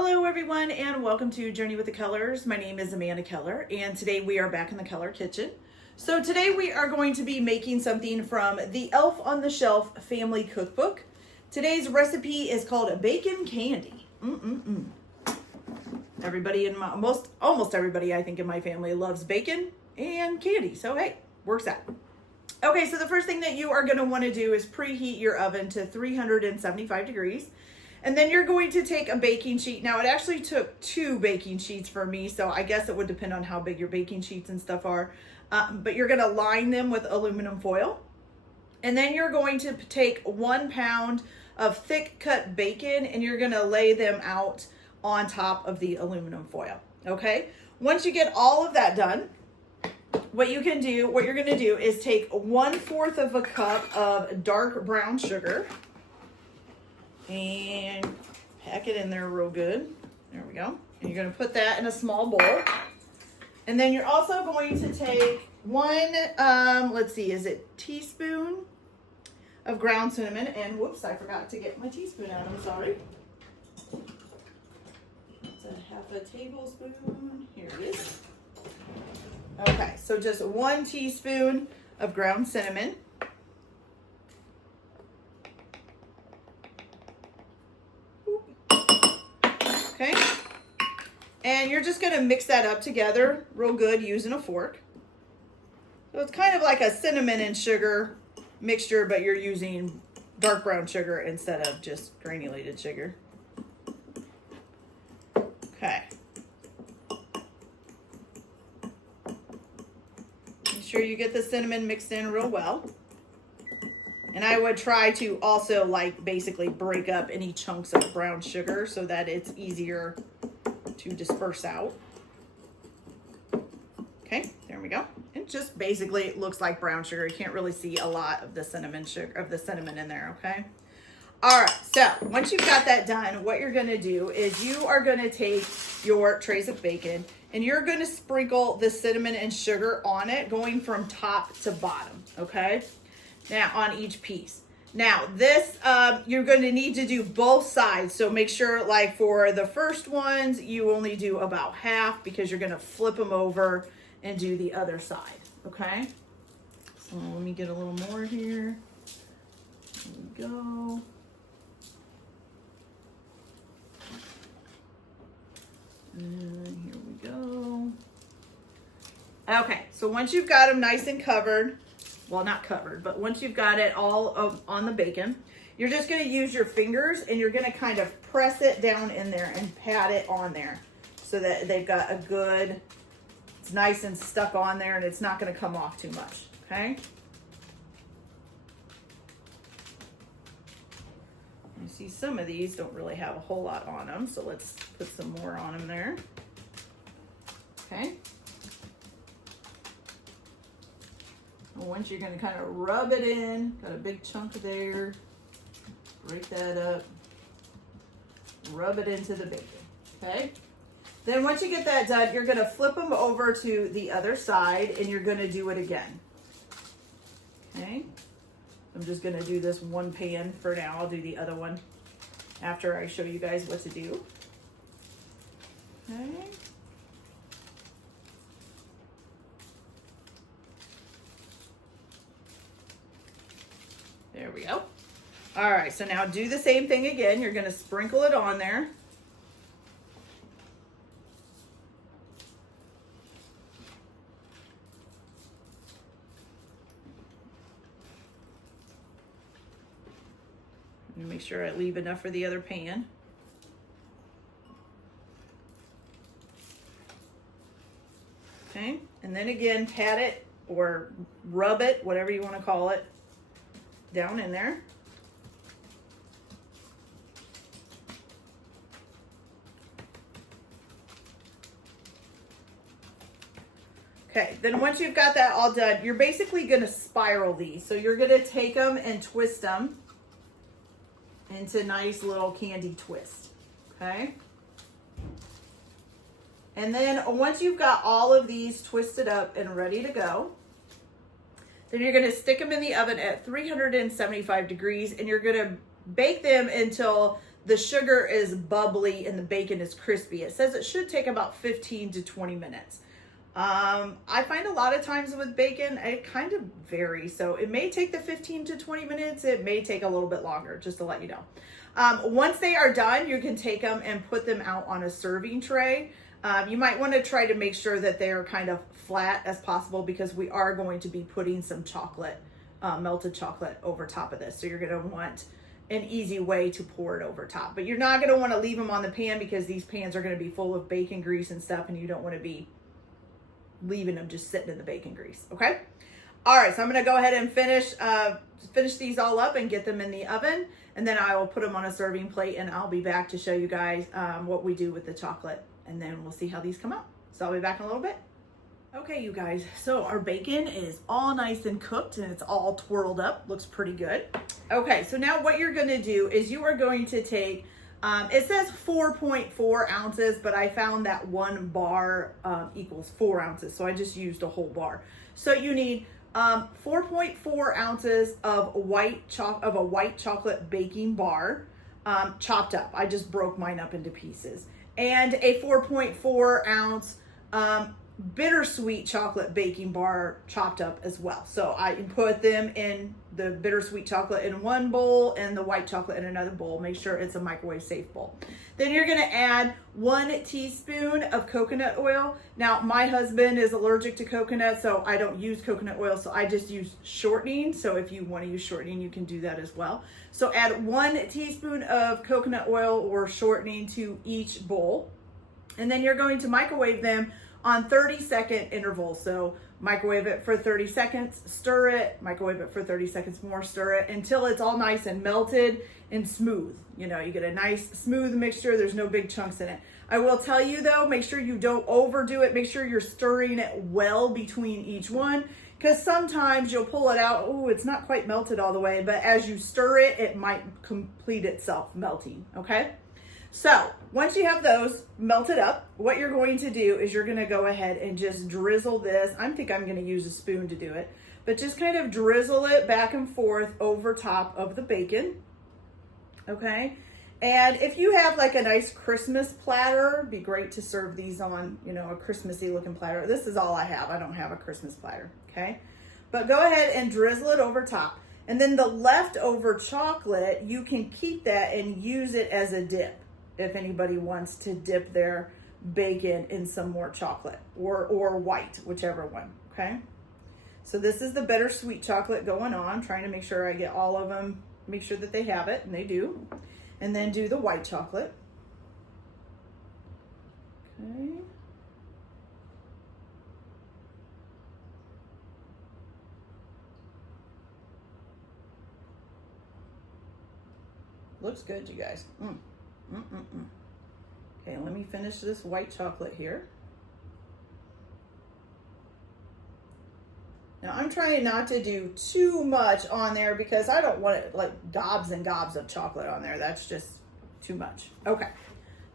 Hello everyone and welcome to Journey with the Colors. My name is Amanda Keller and today we are back in the Color Kitchen. So today we are going to be making something from the Elf on the Shelf family cookbook. Today's recipe is called bacon candy. Everybody in my, almost everybody I think in my family loves bacon and candy. So hey, works out. Okay, so the first thing that you are going to want to do is preheat your oven to 375 degrees. And then you're going to take a baking sheet. Now, it actually took 2 baking sheets for me, so I guess it would depend on how big your baking sheets and stuff are. But you're going to line them with aluminum foil. And then you're going to take 1 pound of thick cut bacon and you're going to lay them out on top of the aluminum foil. Okay? Once you get all of that done, what you're going to do is take 1/4 of a cup of dark brown sugar and pack it in there real good. There we go. And you're going to put that in a small bowl. And then you're also going to take 1, let's see, is it teaspoon of ground cinnamon? And whoops, I forgot to get my teaspoon out. I'm sorry. It's a 1/2 tablespoon. Here it is. Okay, so just 1 teaspoon of ground cinnamon. Okay, and you're just going to mix that up together real good using a fork. So it's kind of like a cinnamon and sugar mixture, but you're using dark brown sugar instead of just granulated sugar. Okay. Make sure you get the cinnamon mixed in real well. And I would try to also basically break up any chunks of brown sugar so that it's easier to disperse out. Okay, there we go. And just basically it looks like brown sugar. You can't really see a lot of the cinnamon in there, okay? All right, so once you've got that done, what you're gonna do is you are gonna take your trays of bacon and you're gonna sprinkle the cinnamon and sugar on it going from top to bottom, okay? Now on each piece. Now this, you're going to need to do both sides. So make sure like for the first ones, you only do about half because you're going to flip them over and do the other side. Okay. So let me get a little more here. There we go. And here we go. Okay. So once you've got them nice and covered, well, not covered, but once you've got it all on the bacon, you're just going to use your fingers and you're going to kind of press it down in there and pat it on there so that they've got a good, it's nice and stuck on there and it's not going to come off too much, okay? You see some of these don't really have a whole lot on them, so let's put some more on them there, okay? Once you're going to kind of rub it in, got a big chunk there, break that up, rub it into the bacon, okay? Then once you get that done, you're going to flip them over to the other side and you're going to do it again, okay? I'm just going to do this one pan for now. I'll do the other one after I show you guys what to do, okay? There we go. All right, so now do the same thing again. You're going to sprinkle it on there. And make sure I leave enough for the other pan. Okay, and then again, pat it or rub it, whatever you want to call it, down in there. Okay, then once you've got that all done, you're basically going to spiral these. So you're going to take them and twist them into nice little candy twists, okay? And then once you've got all of these twisted up and ready to go, then you're going to stick them in the oven at 375 degrees and you're going to bake them until the sugar is bubbly and the bacon is crispy. It says it should take about 15 to 20 minutes. I find a lot of times with bacon, it kind of varies. So it may take the 15 to 20 minutes. It may take a little bit longer, just to let you know. Once they are done, you can take them and put them out on a serving tray. You might want to try to make sure that they're kind of flat as possible, because we are going to be putting some chocolate, melted chocolate over top of this. So you're going to want an easy way to pour it over top. But you're not going to want to leave them on the pan, because these pans are going to be full of bacon grease and stuff, and you don't want to be leaving them just sitting in the bacon grease. Okay. All right. So I'm going to go ahead and finish these all up and get them in the oven. And then I will put them on a serving plate, and I'll be back to show you guys what we do with the chocolate. And then we'll see how these come out. So I'll be back in a little bit. Okay, you guys. So our bacon is all nice and cooked, and it's all twirled up. Looks pretty good. Okay. So now what you're going to do is you are going to take it says 4.4 ounces, but I found that one bar equals 4 ounces. So I just used a whole bar. So you need 4.4 ounces of a white chocolate baking bar, chopped up. I just broke mine up into pieces. And a 4.4 ounce bittersweet chocolate baking bar, chopped up as well. So I put them in the bittersweet chocolate in one bowl and the white chocolate in another bowl. Make sure it's a microwave safe bowl. Then you're going to add 1 teaspoon of coconut oil. Now my husband is allergic to coconut, so I don't use coconut oil. So I just use shortening. So if you want to use shortening, you can do that as well. So add 1 teaspoon of coconut oil or shortening to each bowl. And then you're going to microwave them on 30-second intervals. So microwave it for 30 seconds, stir it, microwave it for 30 seconds more, stir it until it's all nice and melted and smooth. You know, you get a nice smooth mixture. There's no big chunks in it. I will tell you though, make sure you don't overdo it. Make sure you're stirring it well between each one, because sometimes you'll pull it out. Oh, it's not quite melted all the way, but as you stir it, it might complete itself melting. Okay. So once you have those melted up, what you're going to do is you're going to go ahead and just drizzle this. I think I'm going to use a spoon to do it, but just kind of drizzle it back and forth over top of the bacon. Okay. And if you have like a nice Christmas platter, it'd be great to serve these on, you know, a Christmassy looking platter. This is all I have. I don't have a Christmas platter. Okay. But go ahead and drizzle it over top. And then the leftover chocolate, you can keep that and use it as a dip, if anybody wants to dip their bacon in some more chocolate or white, whichever one. Okay. So this is the bittersweet chocolate going on, trying to make sure I get all of them, make sure that they have it, and they do. And then do the white chocolate. Okay. Looks good, you guys. Okay, let me finish this white chocolate here. Now I'm trying not to do too much on there, because I don't want it like gobs and gobs of chocolate on there. That's just too much. Okay,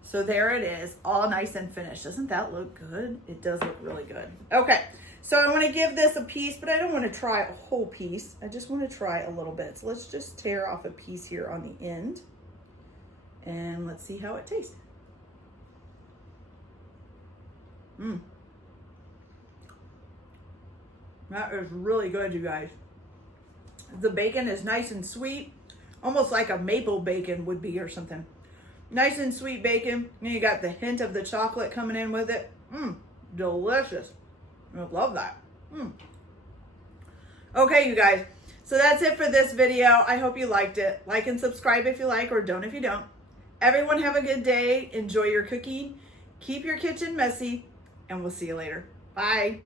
so there it is, all nice and finished. Doesn't that look good? It does look really good. Okay, so I want to give this a piece, but I don't want to try a whole piece. I just want to try a little bit. So let's just tear off a piece here on the end, and let's see how it tastes. That is really good, you guys. The bacon is nice and sweet, almost like a maple bacon would be or something. Nice and sweet bacon. And you got the hint of the chocolate coming in with it. Delicious. I love that. Okay, you guys. So that's it for this video. I hope you liked it. Like and subscribe if you like, or don't if you don't. Everyone have a good day. Enjoy your cooking. Keep your kitchen messy, and we'll see you later. Bye.